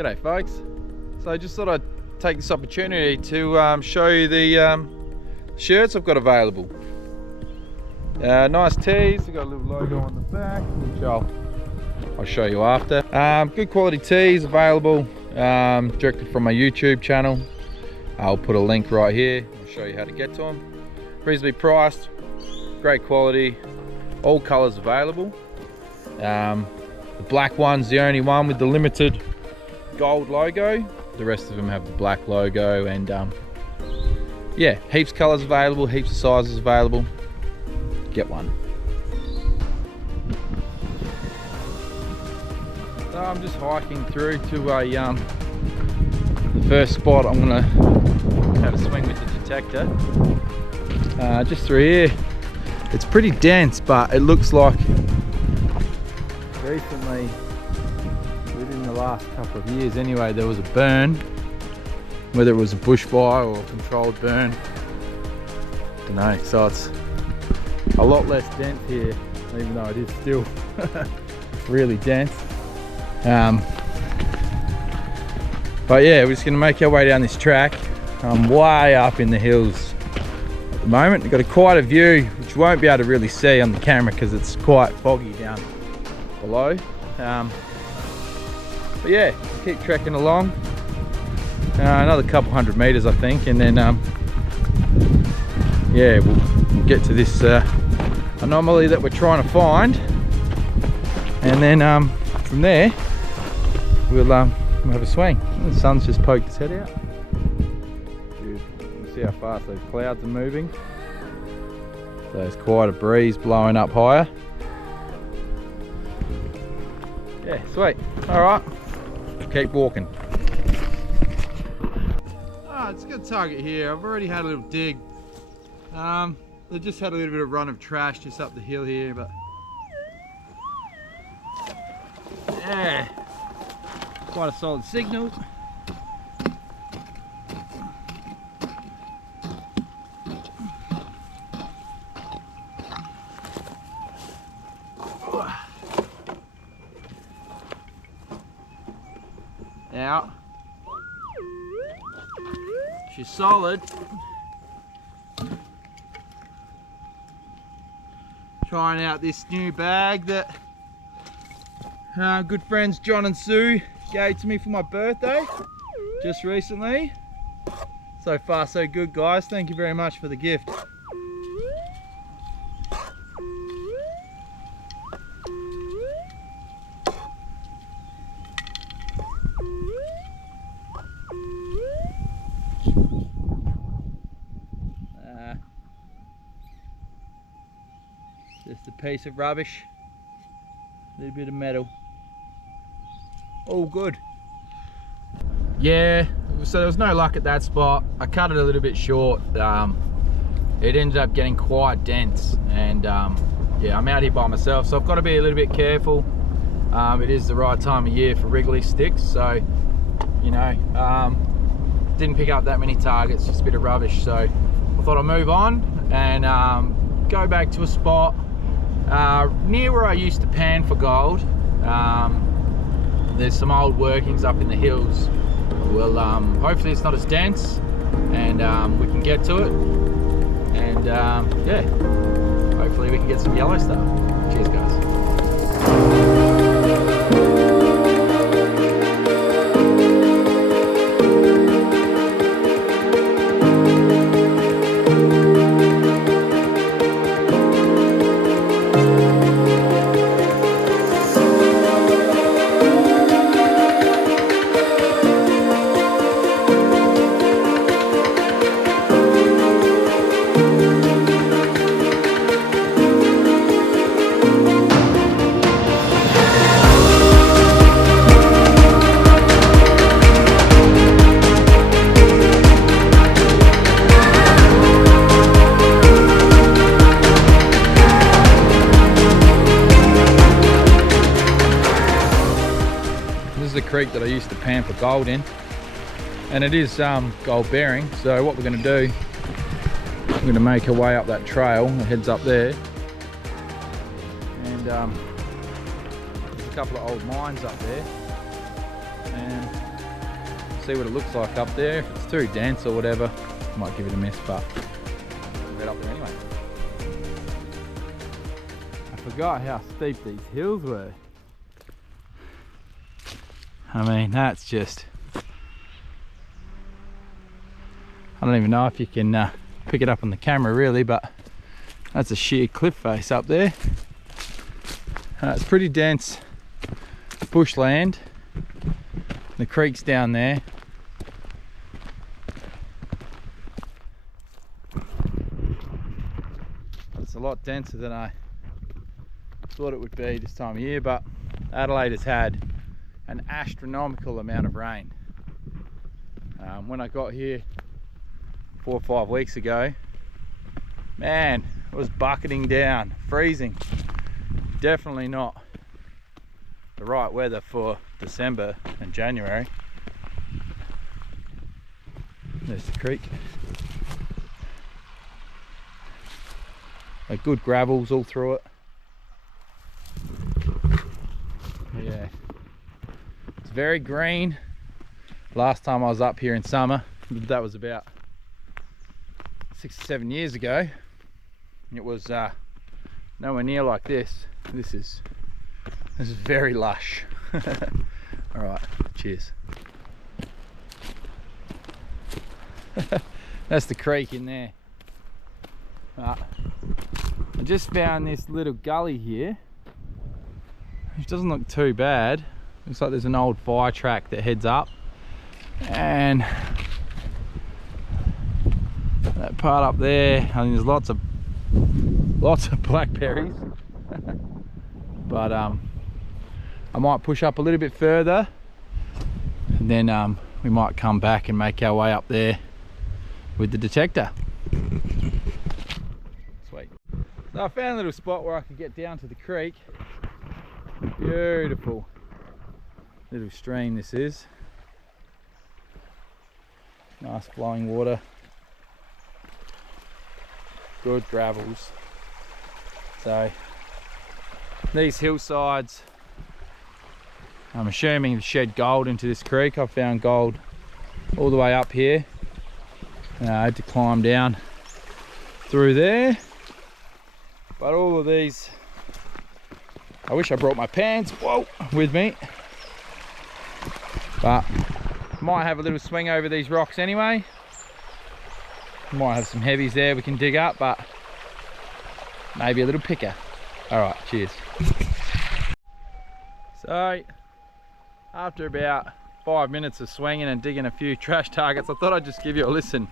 G'day folks. So I just thought I'd take this opportunity to show you the shirts I've got available. Nice tees, we've got a little logo on the back, which I'll show you after. Good quality tees available directly from my YouTube channel. I'll put a link right here. I'll show you how to get to them. Reasonably priced, great quality, all colours available. The black one's the only one with the limited gold logo. The rest of them have the black logo, and yeah, heaps of colours available, heaps of sizes available. Get one. So I'm just hiking through to the first spot I'm gonna have a swing with the detector. Just through here. It's pretty dense, but it looks like recently, within the last couple of years anyway, there was a burn, whether it was a bushfire or a controlled burn, I don't know. So it's a lot less dense here, even though it is still really dense. But yeah, we're just going to make our way down this track. I'm way up in the hills at the moment. We've got quite a view, which you won't be able to really see on the camera because it's quite foggy down below. But yeah, keep trekking along. Another couple hundred meters I think, and then yeah, we'll get to this anomaly that we're trying to find, and then from there we'll have a swing. The sun's just poked its head out. You can see how fast those clouds are moving. So there's quite a breeze blowing up higher. Yeah, sweet. All right, keep walking. It's a good target here. I've already had a little dig. They just had a little bit of run of trash just up the hill here, but yeah, quite a solid signal. Out. She's solid. Trying out this new bag that good friends John and Sue gave to me for my birthday just recently. So far so good, guys. Thank you very much for the gift. Just a piece of rubbish, a little bit of metal, all good. Yeah, so there was no luck at that spot. I cut it a little bit short. It ended up getting quite dense, and yeah, I'm out here by myself, so I've got to be a little bit careful. It is the right time of year for wriggly sticks, so you know, didn't pick up that many targets, just a bit of rubbish. So I thought I'd move on and go back to a spot near where I used to pan for gold. There's some old workings up in the hills. Well, hopefully it's not as dense, and we can get to it, and yeah, hopefully we can get some yellow stuff. Cheers guys. Creek that I used to pan for gold in, and it is gold bearing. So what we're going to do, we're going to make our way up that trail that heads up there, and there's a couple of old mines up there, and see what it looks like up there. If it's too dense or whatever, I might give it a miss, but we'll head up there anyway. I forgot how steep these hills were. I mean, that's just... I don't even know if you can pick it up on the camera really, but that's a sheer cliff face up there. It's pretty dense bushland. The creek's down there. It's a lot denser than I thought it would be this time of year, but Adelaide has had an astronomical amount of rain. When I got here 4 or 5 weeks ago, man, it was bucketing down, freezing. Definitely not the right weather for December and January. There's the creek. Like good gravels all through it. Yeah, it's very green. Last time I was up here in summer, that was about 6 or 7 years ago. It was nowhere near like this. This is very lush. All right, cheers. That's the creek in there. I just found this little gully here, which doesn't look too bad. Looks like there's an old fire track that heads up, and that part up there, I think there's lots of blackberries. But I might push up a little bit further, and then we might come back and make our way up there with the detector. Sweet. So I found a little spot where I could get down to the creek. Beautiful little stream this is. Nice flowing water. Good gravels. So these hillsides, I'm assuming have shed gold into this creek. I've found gold all the way up here. I had to climb down through there. But all of these, I wish I brought my pants, whoa, with me. But might have a little swing over these rocks anyway. Might have some heavies there we can dig up, but maybe a little picker. All right, cheers. So, after about 5 minutes of swinging and digging a few trash targets, I thought I'd just give you a listen.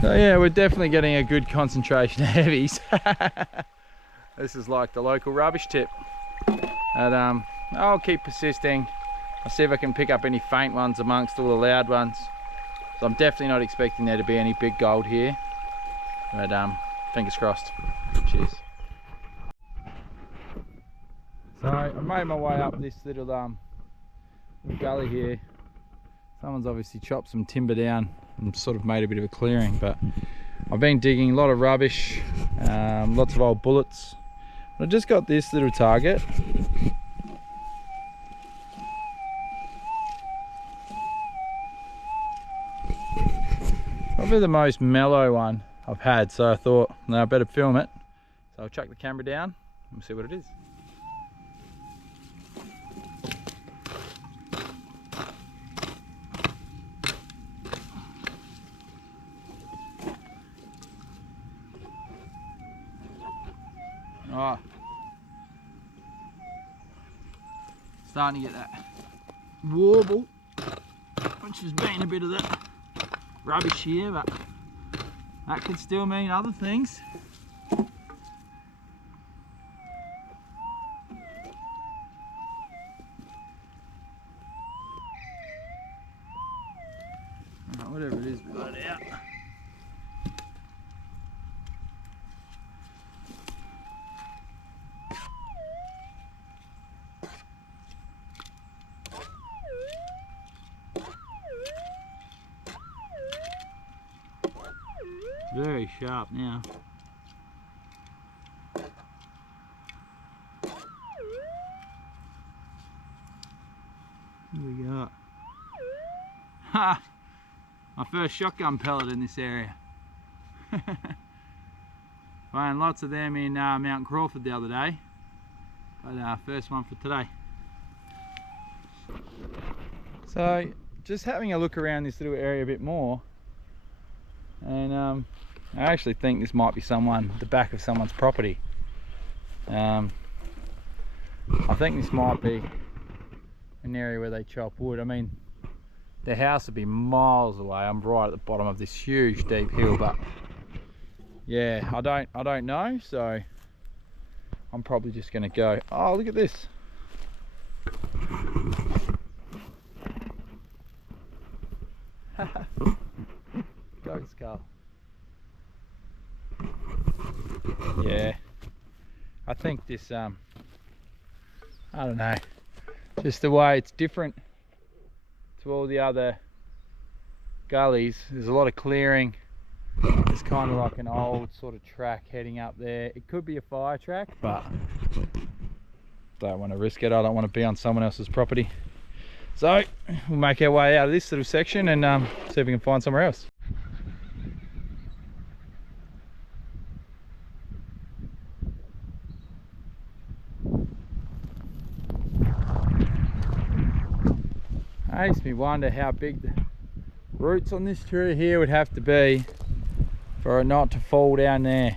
So yeah, we're definitely getting a good concentration of heavies. This is like the local rubbish tip. And I'll keep persisting. I'll see if I can pick up any faint ones amongst all the loud ones. So I'm definitely not expecting there to be any big gold here. But fingers crossed. Cheers. So I made my way up this little gully here. Someone's obviously chopped some timber down and sort of made a bit of a clearing, but I've been digging a lot of rubbish, lots of old bullets. I just got this little target. Probably the most mellow one I've had, so I thought, no, I better film it. So I'll chuck the camera down and see what it is. Oh, starting to get that warble, which has been a bit of the rubbish here, but that could still mean other things. pretty sharp now. What do we got? Ha! My first shotgun pellet in this area. Found lots of them in Mount Crawford the other day, but first one for today. So just having a look around this little area a bit more, and I actually think this might be the back of someone's property. I think this might be an area where they chop wood. I mean, their house would be miles away. I'm right at the bottom of this huge deep hill, but yeah, I don't know, so I'm probably just gonna go. Oh, look at this. Goat skull. Yeah, I think this I don't know, just the way it's different to all the other gullies. There's a lot of clearing. It's kind of like an old sort of track heading up there. It could be a fire track, but don't want to risk it. I don't want to be on someone else's property. So we'll make our way out of this little section and see if we can find somewhere else. Makes me wonder how big the roots on this tree here would have to be for it not to fall down there.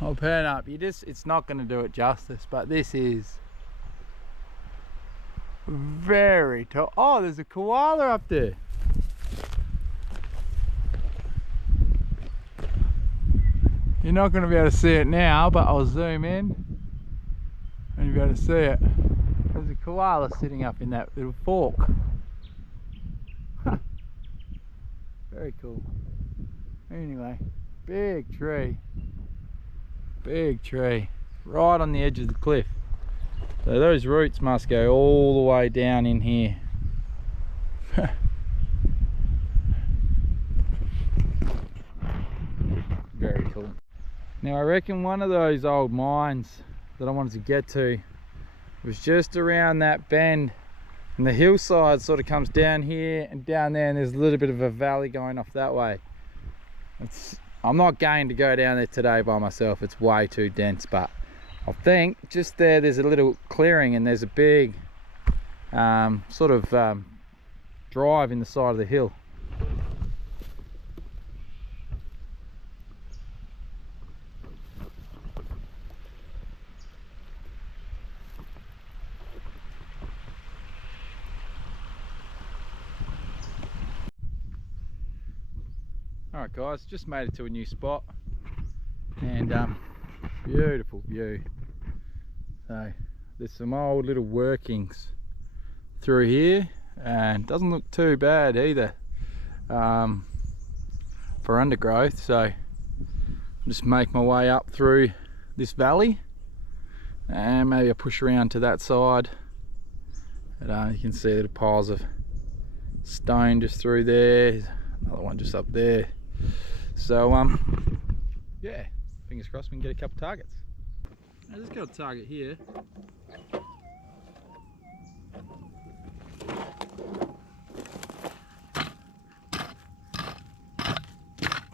I'll turn up. It's not going to do it justice, but this is very tall. Oh, there's a koala up there. You're not going to be able to see it now, but I'll zoom in and you'll be able to see it. There's a koala sitting up in that little fork. Very cool. Anyway, big tree, right on the edge of the cliff. So those roots must go all the way down in here. Very cool. Now I reckon one of those old mines that I wanted to get to was just around that bend, and the hillside sort of comes down here and down there, and there's a little bit of a valley going off that way. I'm not going to go down there today by myself, it's way too dense, but I think just there's a little clearing and there's a big sort of drive in the side of the hill. Alright guys, just made it to a new spot, and beautiful view. So there's some old little workings through here, and doesn't look too bad either for undergrowth. So I'll just make my way up through this valley, and maybe I'll push around to that side. And you can see little piles of stone just through there, another one just up there. So yeah, fingers crossed we can get a couple targets. I just got a target here.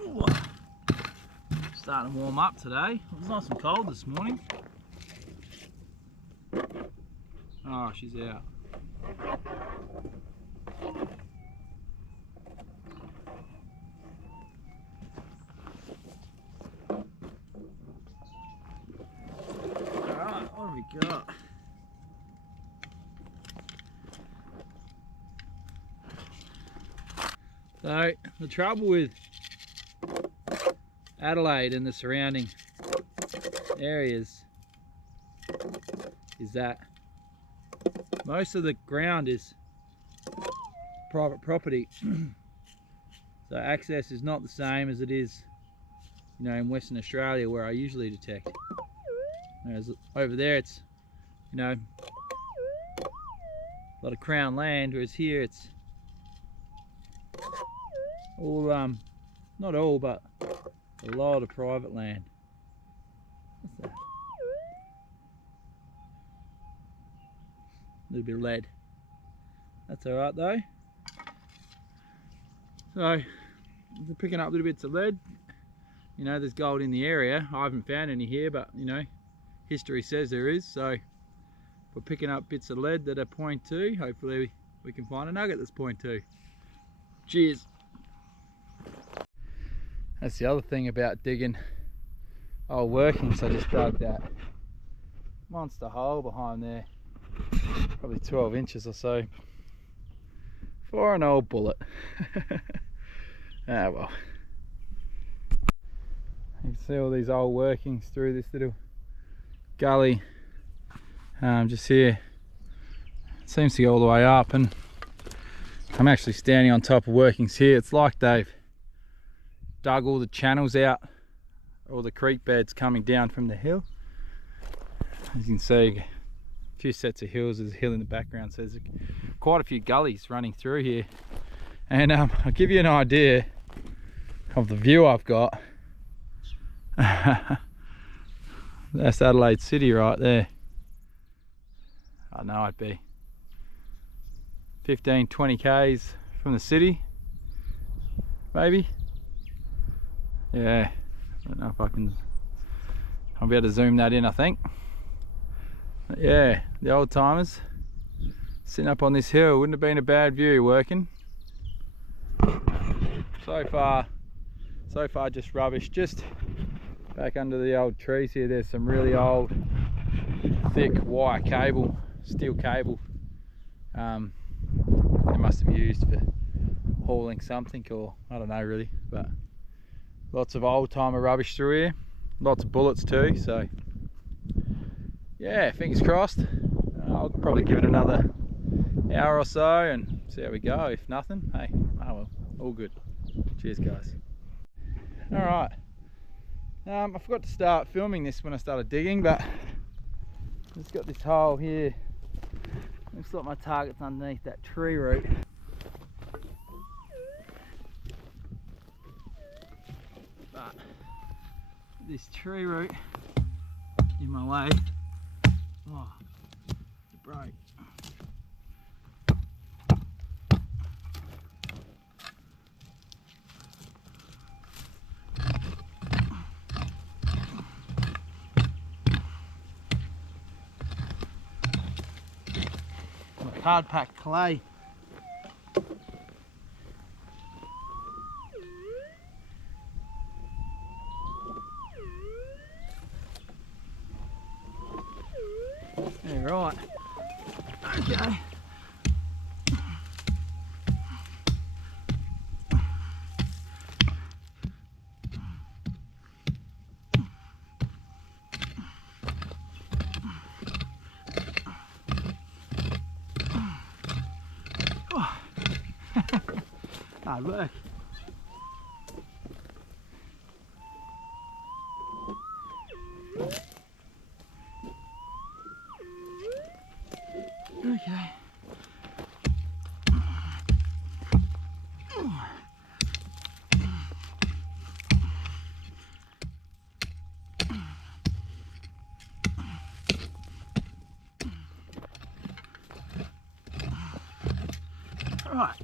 Ooh. Starting to warm up today. It was nice and cold this morning. Oh, she's out. Alright, what have we got? So, the trouble with Adelaide and the surrounding areas is that most of the ground is private property. So access is not the same as it is, you know, in Western Australia where I usually detect. Whereas over there it's, you know, a lot of crown land, whereas here it's all, not all, but A lot of private land. What's that? A little bit of lead. That's alright though. So, we're picking up little bits of lead. You know, there's gold in the area. I haven't found any here, but you know, history says there is. So, we're picking up bits of lead that are 0.2. Hopefully we can find a nugget that's 0.2. Cheers. That's the other thing about digging old workings. I just dug that monster hole behind there, probably 12 inches or so, for an old bullet. Ah well. You can see all these old workings through this little gully just here. It seems to go all the way up, and I'm actually standing on top of workings here. It's like they've dug all the channels out, all the creek beds coming down from the hill. As you can see, a few sets of hills. There's a hill in the background, so there's quite a few gullies running through here. And I'll give you an idea of the view I've got. That's Adelaide City right there. I know I'd be 15-20 k's from the city, maybe. Yeah, I don't know if I'll be able to zoom that in, I think. But yeah, the old timers sitting up on this hill. Wouldn't have been a bad view working. So far just rubbish. Just back under the old trees here, there's some really old thick wire cable, steel cable. They must have used for hauling something, or I don't know really, but lots of old timer rubbish through here, lots of bullets too. So yeah, fingers crossed. I'll probably give it another hour or so and see how we go. If nothing, hey, oh well, all good. Cheers guys. All right, I forgot to start filming this when I started digging, but it's got this hole here. Looks like my target's underneath that tree root. But this tree root in my way, oh, it broke. Hard packed clay. Yeah, right. Okay. Hard work. Okay. Right.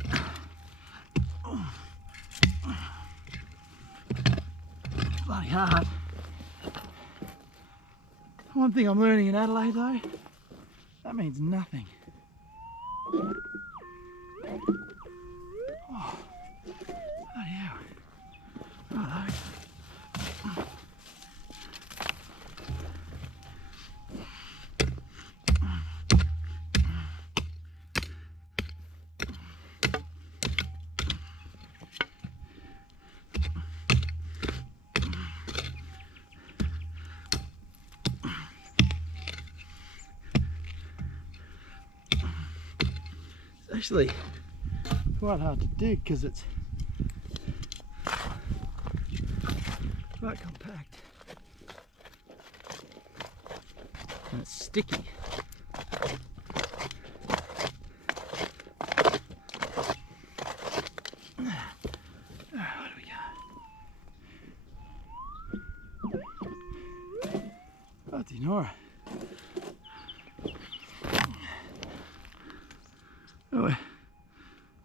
Bloody hard. One thing I'm learning in Adelaide though, that means nothing. Oh, bloody hell. Righto. Actually quite hard to dig because it's quite compact and it's sticky. Where do we go? Oh, we're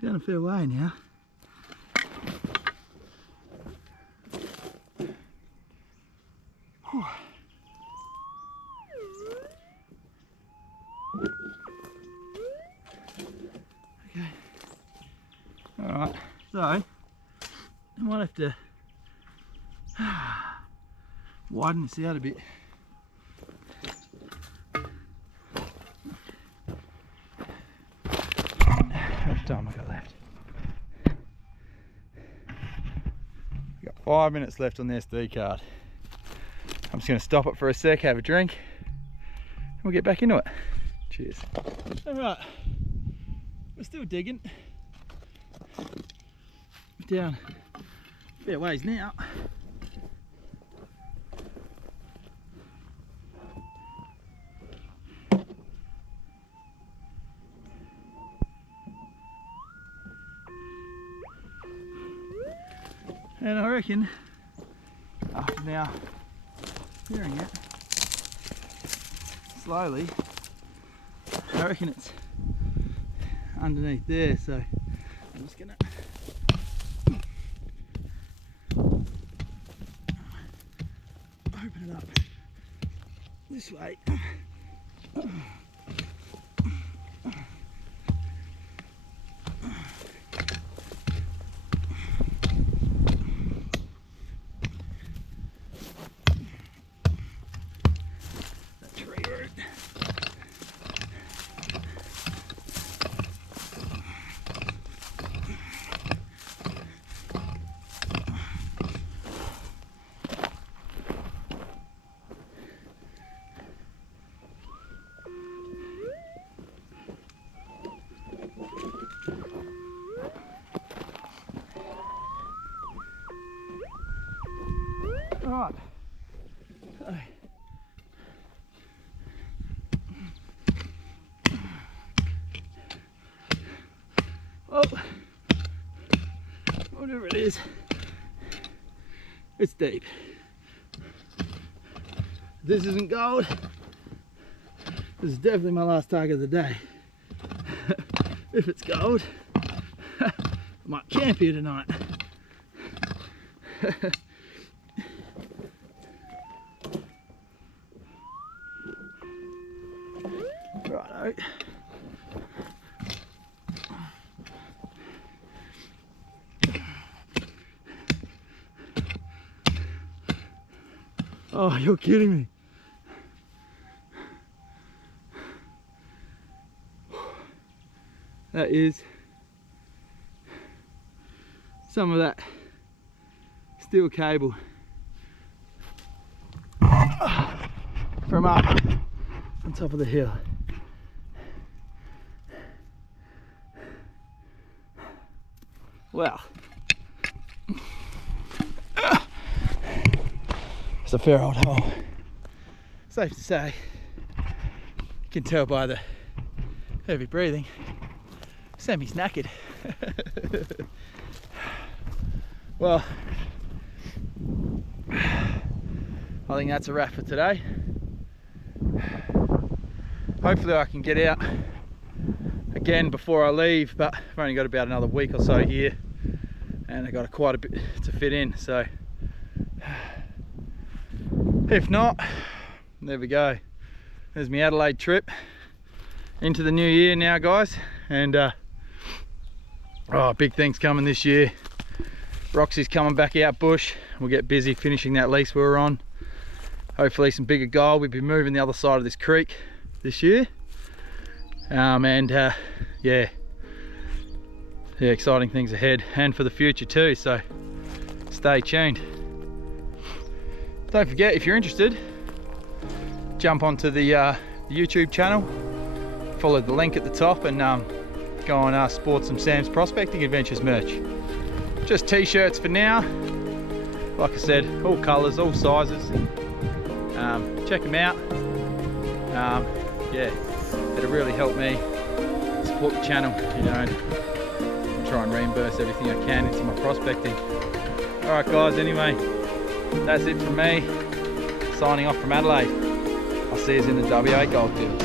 down a fair way now. Whew. Okay. Alright, so I might have to widen this out a bit. How much time I got left? I've got 5 minutes left on the SD card. I'm just going to stop it for a sec, have a drink, and we'll get back into it. Cheers. Alright, we're still digging. Down a fair ways now. And I reckon, after now hearing it slowly, I reckon it's underneath there, so I'm just gonna open it up this way. Right. Oh, whatever it is, it's deep. This isn't gold. This is definitely my last target of the day. If it's gold, I might camp here tonight. Righto. Oh, you're kidding me. That is some of that steel cable from up on top of the hill. Well, it's a fair old hole. Safe to say, you can tell by the heavy breathing, Sammy's knackered. Well, I think that's a wrap for today. Hopefully I can get out again before I leave, but I've only got about another week or so here and I've got quite a bit to fit in, so if not, there we go. There's my Adelaide trip into the new year now, guys, and big things coming this year. Roxy's coming back out bush. We'll get busy finishing that lease we were on. Hopefully some bigger gold. We'll be moving the other side of this creek this year. Yeah, exciting things ahead and for the future too, so stay tuned. Don't forget, if you're interested, jump onto the YouTube channel, follow the link at the top, and go and sport some Sam's Prospecting Adventures merch. Just t-shirts for now, like I said, all colours, all sizes. Check them out. Yeah, it'll really help me support the channel, you know, and try and reimburse everything I can into my prospecting. Alright guys, anyway, that's it from me, signing off from Adelaide. I'll see you in the WA Goldfield.